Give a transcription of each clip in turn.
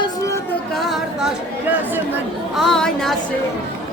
Gözlüdü kardeş gözümün aynası.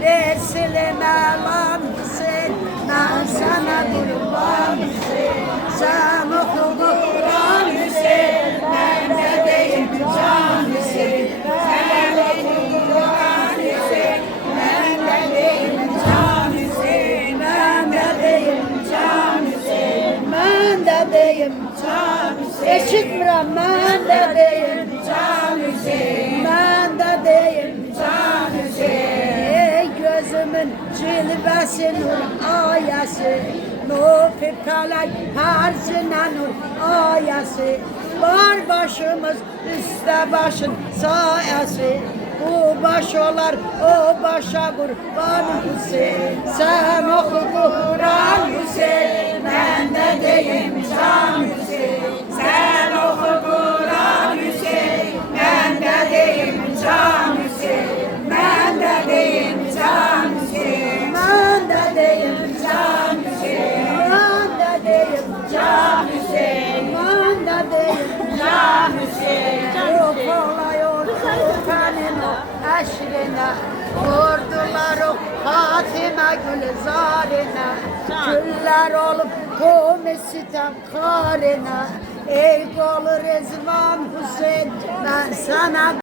Dersilime lan Hüseyin, ben sana kurban Hüseyin. Sen oku Kur'an Hüseyin, ben de deyim can Hüseyin. Sen oku Kur'an Hüseyin, ben de deyim can Hüseyin. Ben de deyim can Hüseyin, ben de deyim can Hüseyin. Eşitmirəm, ben de deyim can Hüseyin, ben de deyim can Hüseyin. Ey gözümün cilvesi nur ayası, Nufi Felek harcına nur ayası. Var başımız üstte başın sayası, bu baş olar o başa kurban Hüseyin. Sen oku Kur'an Hüseyin, ben de deyim can Hüseyin. Sen oku Kur'an Hüseyin, ben de deyim can Hüseyin. Ben de deyim can Hüseyin, ben de deyim can Hüseyin. Ben de deyim can Hüseyin, ben de deyim can Hüseyin. Çok kolay oldu senin o eşrine, vurdular o Fatime Gülzarine. Güller olup kum sitem karine, ey kolu Rezvan Hüseyin, ben sana